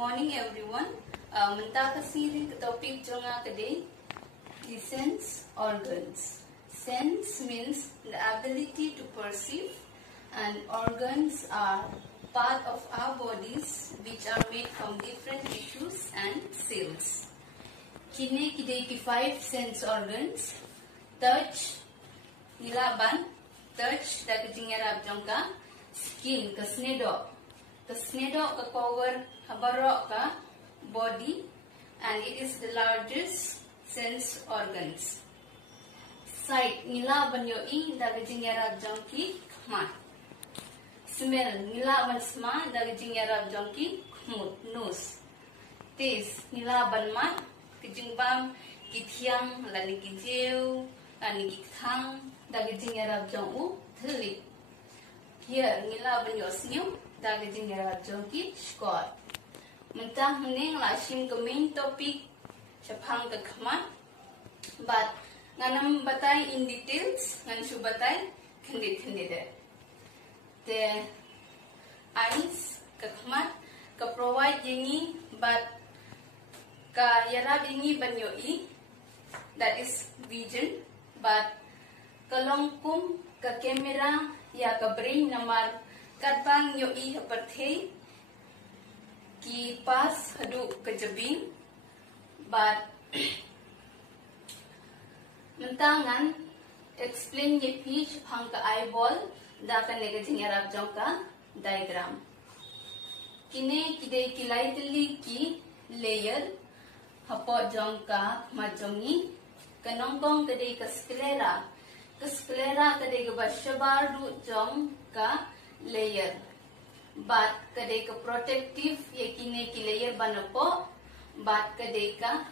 morning everyone. Menta kasih ke topik jonga kede the sense organs. Sense means the ability to perceive, and organs are part of our bodies which are made from different tissues and cells. Kini kide ki 5 sense organs: touch, nilaban, touch da kejingerap jongka, skin kasnedo ka cover habaro ka body, and it is the largest sense organs. Sight nila banyo I daga jingyarab jongki khmat. Smell nila ban sma daga jingyarab jongki khmut nose. Taste nila ban mat kijingbam kithiang lani kijeu lani kithang daga jingyarab jongu thlik. Here nila banyo sniu daga jingyarab jongki skor. Mentah mening lasim ke main topik syapang ke khmat, but nganam batai in details ngan su batai khendit the eyes ke khmat ke provide ini but ka yarab ini banyo I, that is vision, but kalongkum ke kamera ya ke brain namar katbang yo I haperthei ki pas hadu kejebing, but mentangan explain ye pitch phang ka eyeball da ka nega jingarap jongka diagram. Kine kide kilai tili ki layer hapo jongka majongi kanongkong kade ka sclera kade ka bashabar du jong ka layer, but kade ka protective ye kine ki layer banapo, but kade ka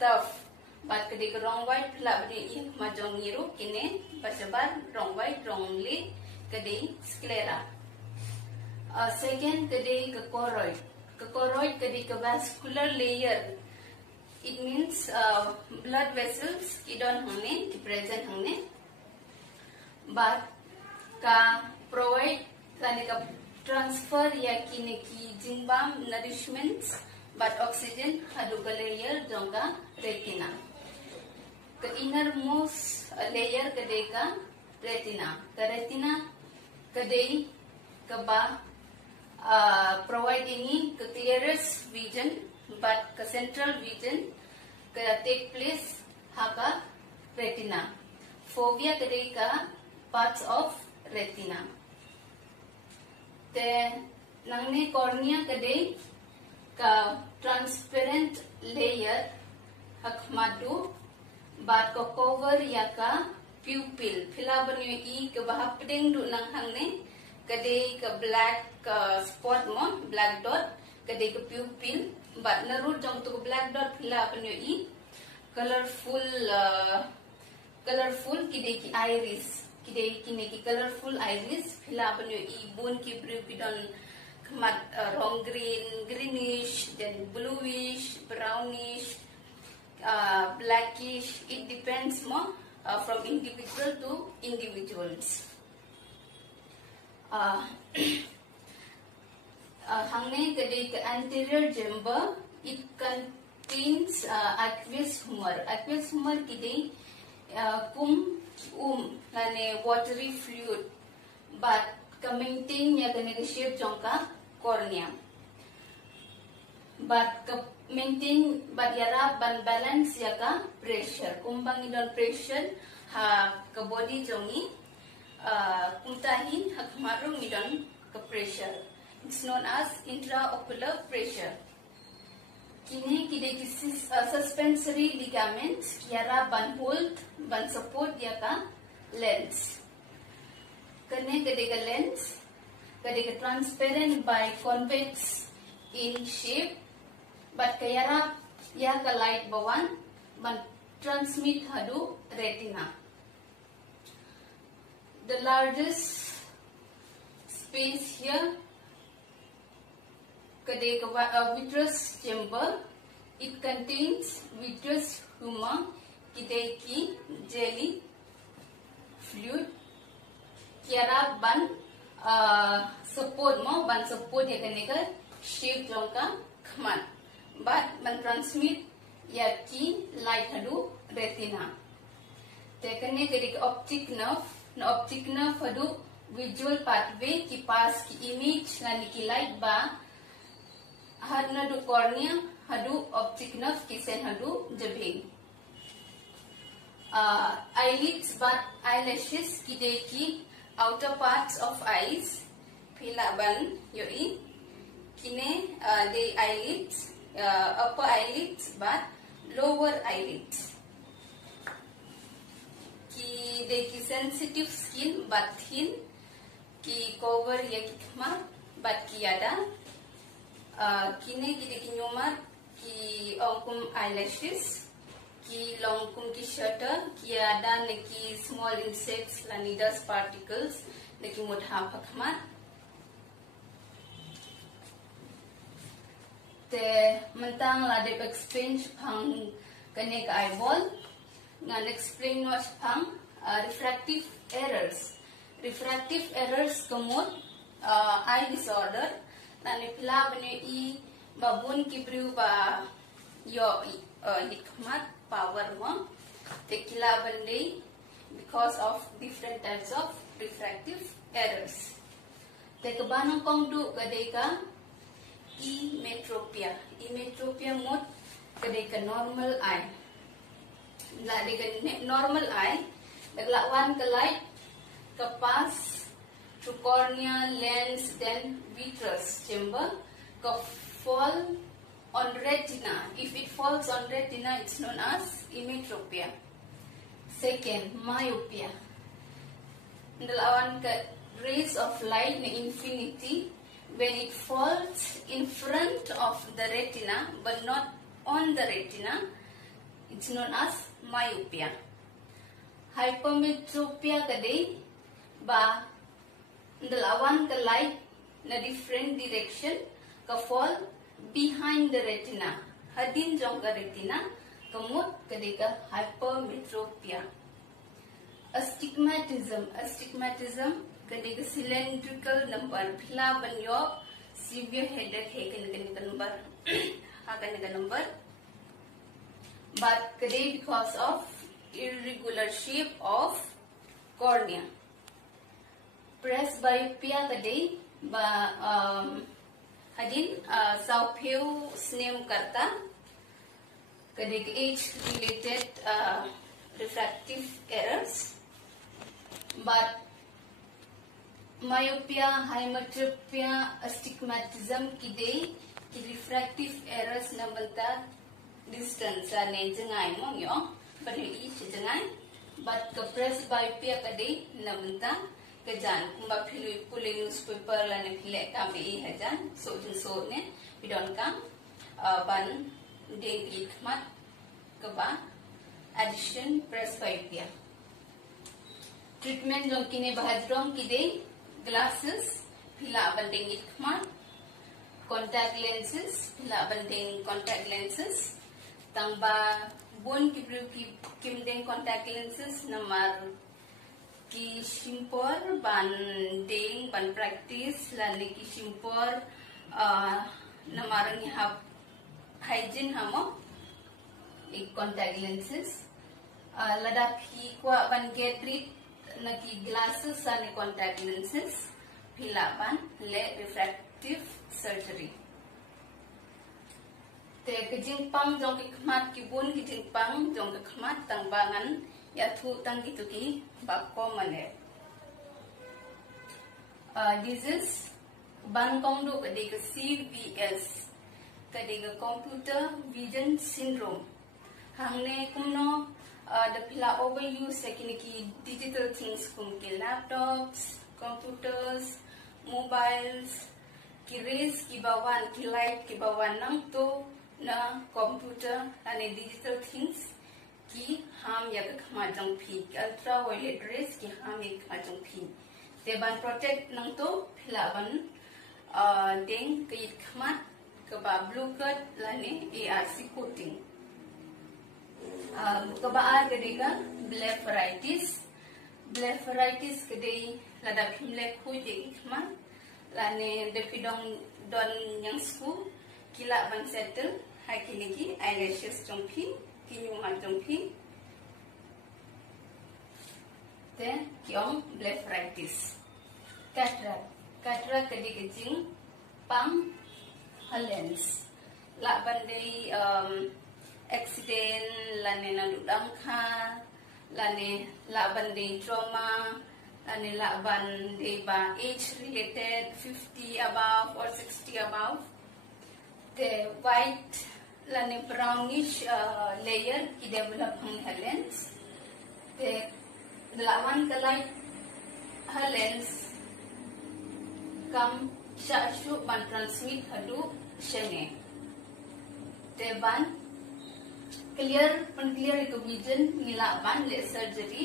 tough, but kade ka wrong white phla bade I majong yiru kine bashabar wrong white wrongly kade sclera. Second kade ka choroid kade ka vascular layer, it means blood vessels idon hangne ki present hangne, but ka provide kane ka transfer ya kine ki jingbam nourishments, but oxygen hadu ka layer jongka retina. The innermost layer kade ka retina. The retina kade ka ba provide ini ka clearest vision, but ka central vision ka take place haka retina. Fovea kade ka parts of retina. The nangne cornea kade ka transparent layer hakmadu, but ka cover ya ka pupil phila banyo I ka bahapding du nang hangne kade ka black spot mo black dot kade ka pupil, but narud jong tu black dot phila banyo I colorful kide ki iris kide kine ki colorful iris phila banyo I bun ki pupidon khmat wrong greenish, then bluish, brownish, blackish. It depends more from individual to individuals. Hangne kade ka anterior chamber, it contains aqueous humor. Aqueous humor kide lane watery fluid, but ka maintain ya kane ka shape jongka cornea, but ka maintain but yara ban balance ya ka pressure kumbang idon pressure ha ka body jongi kumtahin hakmarung idon ka pressure. It's known as intraocular pressure. Kini kide ki suspensory ligaments yara ban hold ban support ya ka lens. Kane kade ka lens kade ka transparent by convex in shape, but kayara ya ka light bawan ban transmit hadu retina. The largest space here kade ka vitreous chamber, it contains vitreous humor kide ki jelly fluid kiara ban support mo ban support ya kane ka shape jongka khmat, but man transmit ya ki light hadu retina. Tekane kedi optic nerve, na optic nerve hadu visual pathway ki pass ki image lani ki light ba had na du cornea hadu optic nerve ki sen hadu jabhing. Eyelids but eyelashes kide ki outer parts of eyes pila ban yoi kine the eyelids upper eyelids but lower eyelids ki de ki sensitive skin but thin ki cover ya ki khma but ki ada kine ki de ki nyumat ki ongkum eyelashes ki longkum ki shutter ki ada ne ki small insects lani dust particles ne ki mudha phakmat te mentang la de explain phang kane ka eyeball ngan explain what phang refractive errors kamot eye disorder lani pila bane I babun ki bru ba yo hikmat power mo tekila bande because of different types of refractive errors. Te kebanong kong du kadeka emetropia mode kadeka normal eye. La deka normal eye daglawan ke light ke pass to cornea, lens, then vitreous chamber ke fall on retina. If it falls on retina, it's known as emetropia. Second, myopia. Dalawan ke rays of light na infinity when it falls in front of the retina but not on the retina, it's known as myopia. Hypermetropia kade ba dalawan ke light na different direction ka fall behind the retina, hadin jong ka retina, kamut kadeka hypermetropia. Astigmatism kadeka cylindrical number, pila banyo severe headache hakan number, but kade because of irregular shape of cornea. Presbyopia kade ba hadin sauphiu snem karta kadek age related refractive errors, but myopia, hypermetropia, astigmatism kide ki refractive errors na banta distance ane jangai mo yo bani I jangai, but ka presbyopia kade na banta kejan kumba philui pule newspaper la ne phile ka be hajan so ne bidon kam ban de ikmat kaba addition presbyopia. Treatment jong kine bahadrom kide glasses phila banding ikmat, contact lenses phila banding contact lenses, tangba bon kibru kimdeng contact lenses namar ki simpor banding ban practice lani ki simpor namarang hab hygiene hamo ik contact lenses lada ki kwa ban get treat na ki glasses ani contact lenses phila ban le refractive surgery. Te kejing pang jong ki khmat ki bun ki jing pang jong ki khmat tang bangan ya thu tang gitu ki bakko mane. Disease ban kong do kadega CVS kadega computer vision syndrome. Hangne kumno the pila overuse kini ki digital things kum ki laptops, computers, mobiles, ki rays ki bawan ki light ki bawan nang to na computer ane digital things ki ham ya khma jong phi ultraviolet rays ki ham ya khma jong phi te ban protect nang to phila ban deng ki khma ka ba blue cut lane ARC coating ka ba ar kadega blepharitis kadei lada phimle khui de khma lane de pidong don yang sku kila ban settle hai kini ki eyelashes jongphi kinyu mar jongphi te kyong blepharitis cataract kadi kejing pam lens la ban dei accident lane na ludang kha lane la ban dei trauma lane la ban dei ba age related 50 above or 60 above the white lane brownish layer ki develop hang lens the lawan kalai lens kam shu ban transmit hadu shene te ban clear itu vision nila ban le surgery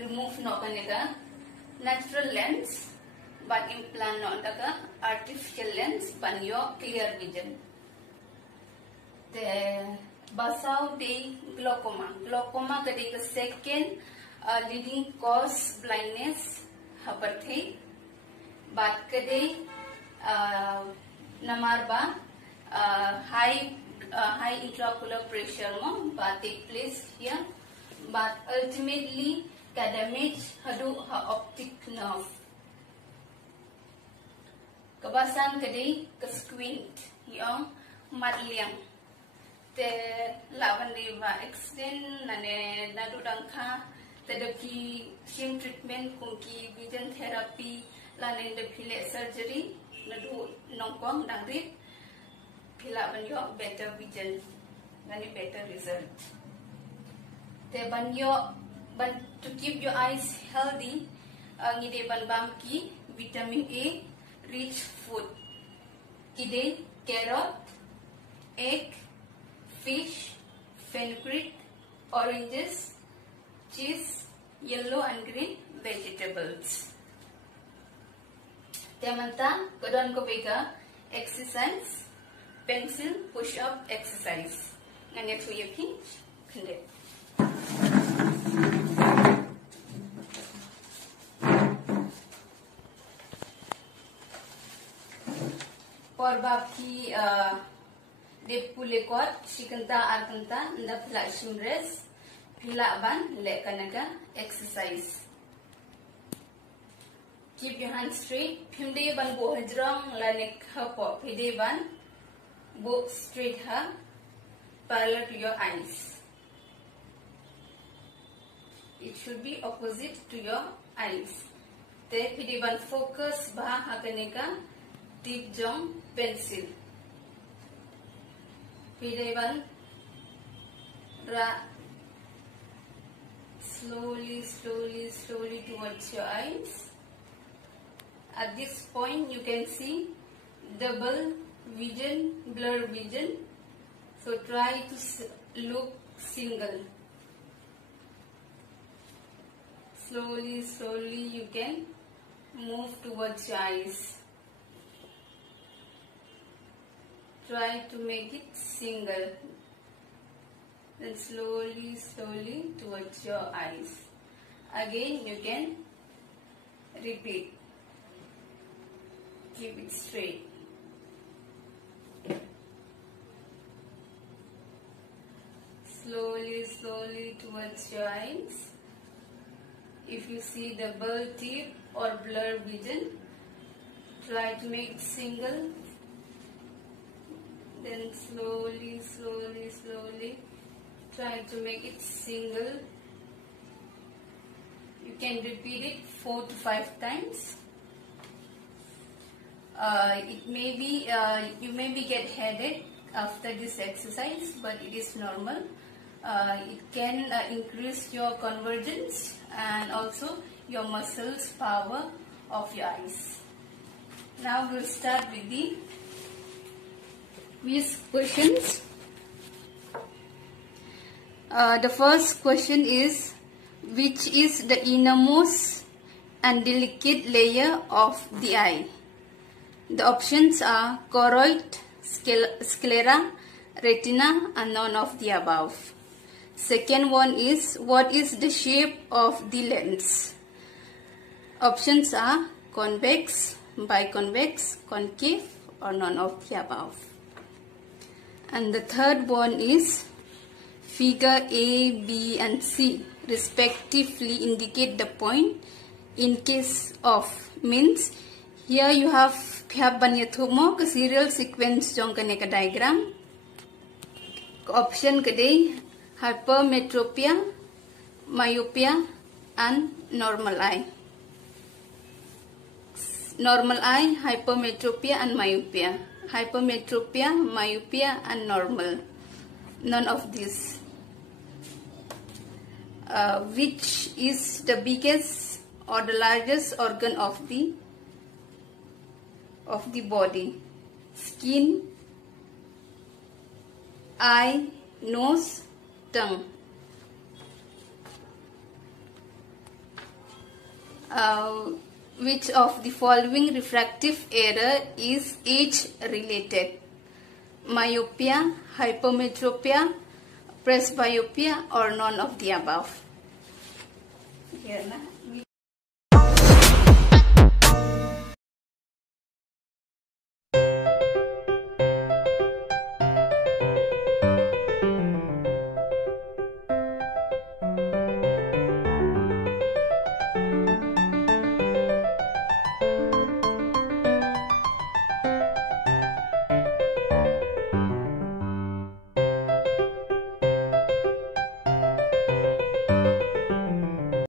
remove no kanega natural lens but implant no daga artificial lens ban yo clear vision the basau de glaucoma kadi the second leading cause blindness habarthe but kadi namar ba high intraocular pressure mo ba take place here but ultimately ka damage hadu ha optic nerve kabasan kadi ka squint yung matliang te laban di ba accident nane nadudang kha te deki shim treatment kung ki vision therapy lane de phile surgery nadu nongkong dangrit phila ban yo better vision lane better result te ban yo but to keep your eyes healthy ngide ban bam ki vitamin A rich food kide carrot egg fish fenugreek oranges cheese yellow and green vegetables temanta kodon ko bega exercise pencil push up exercise ngane thu yaki khande और बाकी depule kot shikanta arkanta nda phila shimres phila ban lekanaga exercise keep your hands straight phimde ban bo hajrang lanek hapo phide ban bo straight ha parallel to your eyes it should be opposite to your eyes te phide ban focus ba hakaneka tip jong pencil Pidevan slowly towards your eyes. At this point you can see double vision, blur vision. So try to look single. Slowly you can move towards your eyes. Try to make it single. Then slowly towards your eyes. Again you can repeat. Keep it straight. Slowly towards your eyes. If you see double tip or blur vision, try to make it single. Then slowly try to make it single. You can repeat it 4 to 5 times. It may be you maybe get headache after this exercise, but it is normal. It can increase your convergence and also your muscles power of your eyes. Now we'll start with the quiz questions. The first question is, which is the innermost and delicate layer of the eye? The options are choroid, sclera, retina, and none of the above. Second one is, what is the shape of the lens? Options are convex, biconvex, concave, or none of the above. And the third one is figure A, B and C respectively indicate the point in case of, means here you have banyathuk ke serial sequence jong kene ke diagram. Option kedai hypermetropia, myopia and normal eye. Normal eye, hypermetropia and myopia. Hypermetropia, myopia and normal. None of these. Which is the biggest or the largest organ of the body? Skin, eye, nose, tongue. Which of the following refractive error is age related? Myopia, hypermetropia, presbyopia or none of the above? Here na.